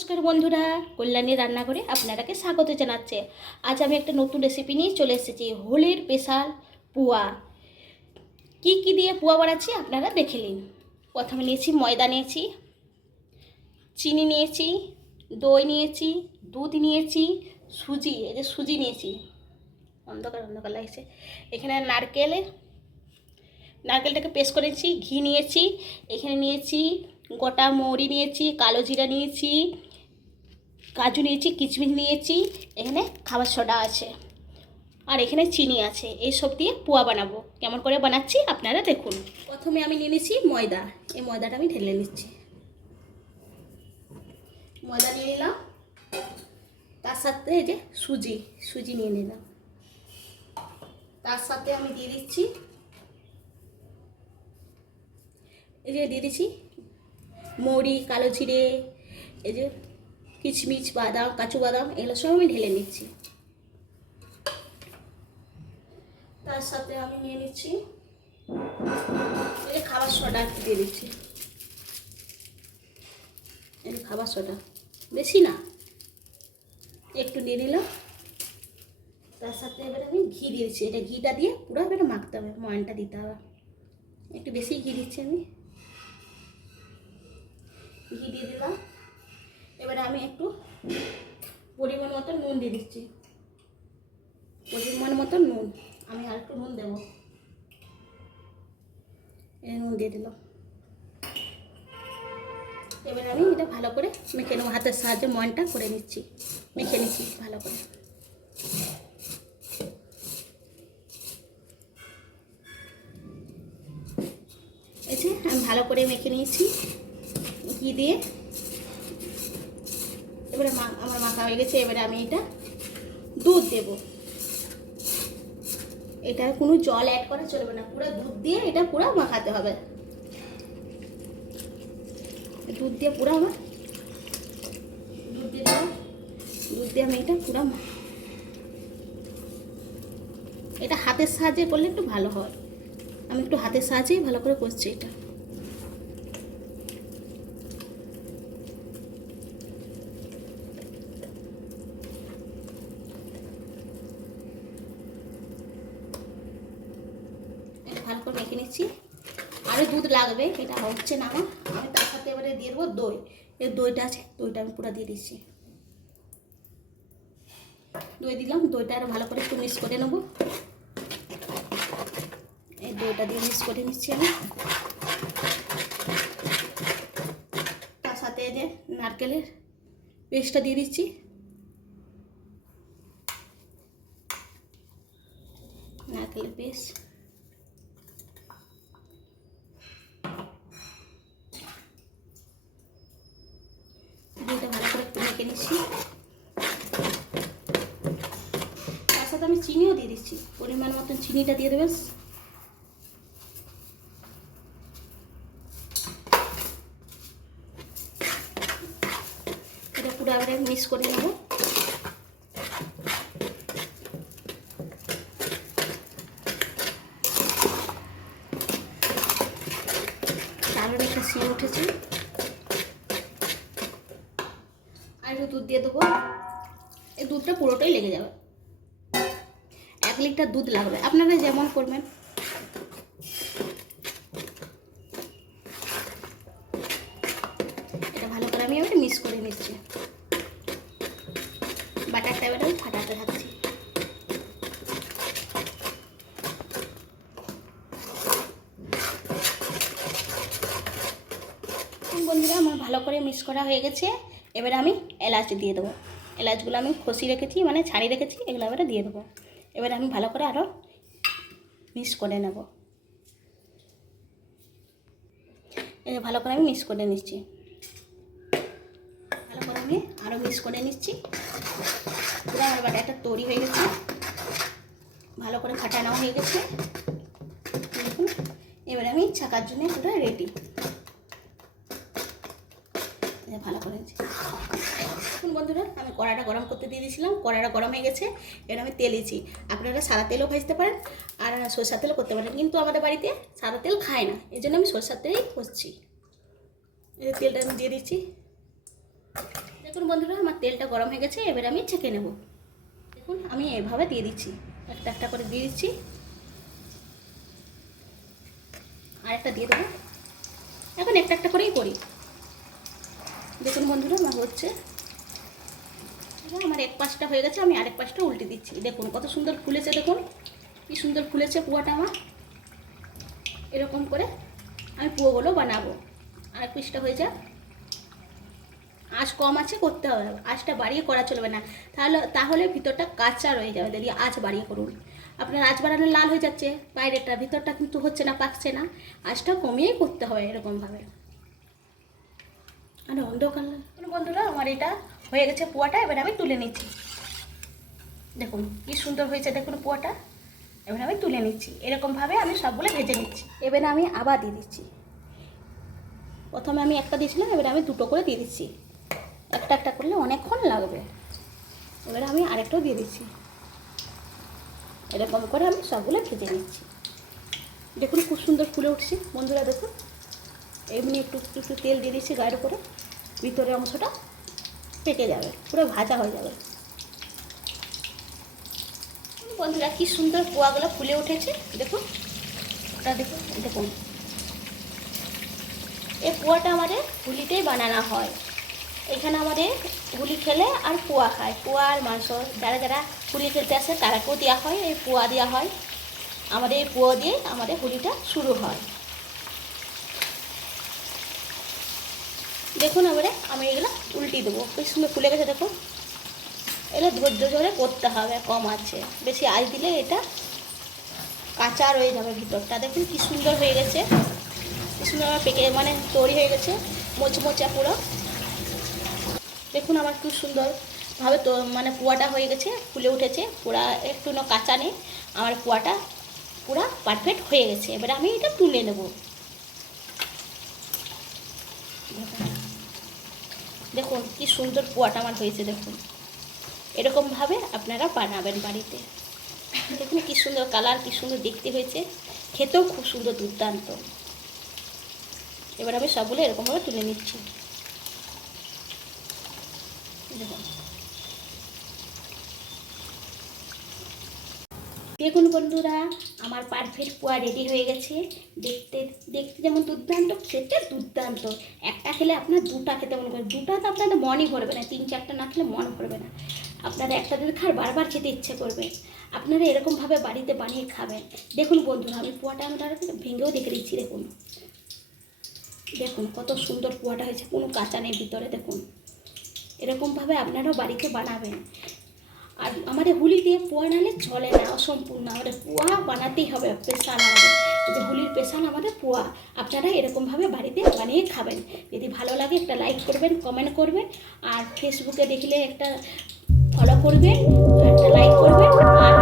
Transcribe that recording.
নমস্কার বন্ধুরা, কল্যাণী রান্নাঘরে আপনারাকে স্বাগত জানাচ্ছে। আজ আমি একটা নতুন রেসিপি নিয়ে চলে এসেছি, হোলির স্পেশাল পুয়া। কি কি দিয়ে পুয়া বানাচ্ছি আপনারা দেখে নিন। প্রথমে নিয়েছি ময়দা, নিয়েছি চিনি, নিয়েছি দই, নিয়েছি দুধ, নিয়েছি সুজি, এই যে সুজি নিয়েছি, অন্ধকার অন্ধকার লাগছে। এখানে নারকেলটাকে পেস্ট করেছি, ঘি নিয়েছি, এখানে নিয়েছি গোটা মৌরি, নিয়েছি কালো জিরা, নিয়েছি কাজু, নিয়েছি কিশমিশ, নিয়েছি এখানে খাবার সোডা আছে, আর এখানে চিনি আছে। এই সব দিয়ে পুয়া বানাবো। কেমন করে বানাচ্ছি আপনারা দেখুন। প্রথমে আমি নিয়ে নিচ্ছি ময়দা। এই ময়দাটা আমি ঢেলে নিচ্ছি। ময়দা নিয়ে নিলাম, তার সাথে এই যে সুজি নিয়ে নিলাম। তার সাথে আমি দিয়ে দিচ্ছি দিয়ে দিচ্ছি মৌরি, কালো জিরে, এই যে কিশমিশ, বাদাম, কাজু বাদাম, এগুলো সব আমি ঢেলে নিচ্ছি। তার সাথে আমি নিয়ে নিচ্ছি এই যে খাবার সোডা, দিয়ে দিচ্ছি এই যে খাবার সোডা, বেশি না, একটু দিয়ে দিলাম। তার সাথে এবারে আমি ঘি দিয়ে দিচ্ছি। এটা ঘিটা দিয়ে পুরো এবারে মাখতে হবে, ময়ানটা দিতে হবে। একটু বেশি ঘি দিচ্ছি আমি, ঘি দিয়ে দিলাম। এবারে আমি একটু পরিমাণ মতো নুন দিয়ে দিচ্ছি, পরিমাণ মতো নুন। আমি আর একটু নুন দেবো, এই নুন দিয়ে দিলাম। এবারে আমি এটা ভালো করে মেখে নেবো, হাতের সাহায্যে ময়ানটা করে নিচ্ছি, মেখে নিচ্ছি ভালো করে। এই যে আমি ভালো করে মেখে নিয়েছি ঘি দিয়ে। এবারে আমার মাখা হয়ে গেছে। এবারে আমি এটা দুধ দেব। এটা কোনো জল অ্যাড করা চলবে না, পুরো দুধ দিয়ে এটা পুরো মাখাতে হবে। দুধ দিয়ে পুরো আমার দুধ দিয়ে দেবো। দুধ দিয়ে আমি এটা পুরো এটা হাতের সাহায্যে করলে একটু ভালো হয়। আমি একটু হাতের সাহায্যেই ভালো করে করছি এটা। ভালো করে মেখে নিচ্ছি। আরও দুধ লাগবে, এটা হচ্ছে না আমার। আমি তার সাথে এবারে দিয়ে দেবো দই। এই দইটা আছে, দইটা আমি পুরো দিয়ে দিচ্ছি। দই দিলাম, দইটা আরও ভালো করে একটু মিক্স করে নেবো। এই দইটা দিয়ে মিক্স করে নিচ্ছি আমি। তার সাথে যে নারকেলের পেস্টটা দিয়ে দিচ্ছি। নারকেলের পেস্ট দুইটা ভালো করে একটু মেখে নিচ্ছি। তার সাথে আমি চিনিও দিয়ে দিচ্ছি, পরিমাণ মতন চিনিটা দিয়ে দেবেন। এটা পুরো আবার মিক্স করে নেব। তারপরে একটা সিম উঠেছে, আর একটু দুধ দিয়ে দেবো। এই দুধটা পুরোটাই লেগে যাবে। 1 লিটার দুধ লাগবে, আপনারা যেমন করবেন। এটা ভালো করে আমি এবারে মিক্স করে নিচ্ছি। বাটারটা এবারে আমি ফাটাতে থাকছি। বন্ধুরা, আমার ভালো করে মিক্স করা হয়ে গেছে। এবারে আমি এলাচ দিয়ে দেবো। এলাচগুলো আমি খসি রেখেছি, মানে ছাড়িয়ে রেখেছি, এগুলো এবারে দিয়ে দেবো। এবারে আমি ভালো করে আরও মিক্স করে নেব। ভালো করে আমি মিক্স করে নিচ্ছি। ভালো করে আমি আরও মিক্স করে নিচ্ছি। পুরো আমার বাটারটা তৈরি হয়ে গেছে, ভালো করে ফাটানো হয়ে গেছে। দেখুন, এবারে আমি ছাকার জন্য পুরো রেডি। ভালো করে দেখুন বন্ধুরা, আমি কড়াটা গরম করতে দিয়ে দিয়েছিলাম। কড়াটা গরম হয়ে গেছে, এবার আমি তেল দিয়েছি। আপনারা সাদা তেলও ভাজতে পারেন আর সরষের তেলও করতে পারেন, কিন্তু আমাদের বাড়িতে সাদা তেল খায় না, এই জন্য আমি সরষের তেলেই করছি। এই তেলটা আমি দিয়ে দিচ্ছি। দেখুন বন্ধুরা, আমার তেলটা গরম হয়ে গেছে, এবার আমি ছেঁকে নেব। দেখুন আমি এভাবে দিয়ে দিচ্ছি, একটা একটা করে দিয়ে দিচ্ছি, আর একটা দিয়ে দেবো। এখন একটা একটা করেই করি। দেখুন বন্ধুরা, আমার হচ্ছে, আমার এক পাশটা হয়ে গেছে, আমি আরেক পাশটা উল্টে দিচ্ছি। দেখুন কত সুন্দর ফুলেছে, দেখুন কি সুন্দর ফুলেছে পুয়াটা আমার। এরকম করে আমি পুয়োগুলো বানাবো। আরেক পিসটা হয়ে যাক, আঁচ কম আছে করতে হবে, আঁচটা বাড়িয়ে করা চলবে না, তাহলে ভিতরটা কাঁচা রয়ে যাবে। যদি আঁচ বাড়িয়ে করুন, আপনার আঁচ বাড়ানো লাল হয়ে যাচ্ছে বাইরেটা, ভিতরটা কিন্তু হচ্ছে না, পাকছে না। আঁচটা কমিয়েই করতে হবে এরকমভাবে। আর অন্ধকার বন্ধুরা, আমার এটা হয়ে গেছে পোয়াটা, এবার আমি তুলে নিচ্ছি। দেখুন কি সুন্দর হয়েছে, দেখুন পোয়াটা। এবার আমি তুলে নিচ্ছি, এরকমভাবে আমি সবগুলো ভেজে নিচ্ছি। এবার আমি আবার দিয়ে দিচ্ছি, প্রথমে আমি একটা দিয়েছিলাম, এবার আমি দুটো করে দিয়ে দিচ্ছি। একটা একটা করলে অনেকক্ষণ লাগবে। এবার আমি আরেকটাও দিয়ে দিচ্ছি, এরকম করে আমি সবগুলো ভেজে নিচ্ছি। দেখুন খুব সুন্দর ফুলে উঠছে বন্ধুরা, দেখুন এমনি একটু একটু একটু তেল দিয়ে দিচ্ছি গায়ের উপরে, ভিতরের অংশটা পেকে যাবে, পুরো ভাজা হয়ে যাবে। বন্ধুরা কি সুন্দর পোয়াগুলো ফুলে উঠেছে, দেখুন ওটা দেখুন। দেখুন এই পোয়াটা আমাদের হোলিতেই বানানো হয়। এখানে আমাদের হোলি খেলে আর পোয়া খায়, পোয়া আর মাংস। যারা যারা হোলি খেলতে আসে তারাকেও দেওয়া হয়, এই পোয়া দেওয়া হয়। আমাদের এই পোয়া দিয়ে আমাদের হোলিটা শুরু হয়। দেখুন এবারে আমি এগুলো উল্টি দেবো, বেশ সুন্দর ফুলে গেছে। দেখুন এগুলো ধৈর্য ধরে করতে হবে, কম আছে, বেশি আঁচ দিলে এটা কাঁচা রয়ে যাবে ভিতরটা। দেখুন কি সুন্দর হয়ে গেছে, কি সুন্দর পেকে মানে তৈরি হয়ে গেছে, মোচমোচা পুরো। দেখুন আমার খুব সুন্দরভাবে তো মানে পোয়াটা হয়ে গেছে, ফুলে উঠেছে, পুরা একটু না কাঁচা নেই, আমার পোয়াটা পুরা পারফেক্ট হয়ে গেছে। এবারে আমি এটা তুলে নেব। দেখুন কি সুন্দর পোয়াটা আমার হয়েছে, দেখুন এরকমভাবে আপনারা বানাবেন বাড়িতে। দেখুন কি সুন্দর কালার, কি সুন্দর দেখতে হয়েছে, খেতেও খুব সুন্দর, দুর্দান্ত। এবার আমি সবগুলো এরকমভাবে তুলে নিচ্ছি। দেখুন বন্ধুরা, আমার পারফেক্ট পোয়া রেডি হয়ে গেছে। দেখতে দেখতে যেমন দুর্দান্ত, খেতে দুর্দান্ত। একটা খেলে আপনার দুটা খেতে মনে করেন, দুটা তো আপনাদের মনই ভরবে না, 3-4টা না খেলে মন ভরবে না। আপনারা একটা যদি খান বারবার খেতে ইচ্ছে করবে। আপনারা এরকমভাবে বাড়িতে বানিয়ে খাবেন। দেখুন বন্ধুরা, আমি পোয়াটা আমরা ভেঙেও দেখে দিচ্ছি। দেখুন দেখুন কত সুন্দর পোয়াটা হয়েছে, কোনো কাঁচা নেই ভিতরে। দেখুন এরকমভাবে আপনারাও বাড়িতে বানাবেন। আর আমাদের হোলি দিয়ে পোয়া নাহলে চলে না, অসম্পূর্ণ। আমাদের পোয়া বানাতেই হবে, স্পেশাল আমাদের যে হোলির স্পেশাল আমাদের পোয়া। আপনারা এরকমভাবে বাড়িতে বানিয়ে খাবেন। যদি ভালো লাগে একটা লাইক করবেন, কমেন্ট করবেন, আর ফেসবুকে দেখলে একটা ফলো করবেন, একটা লাইক করবেন, আর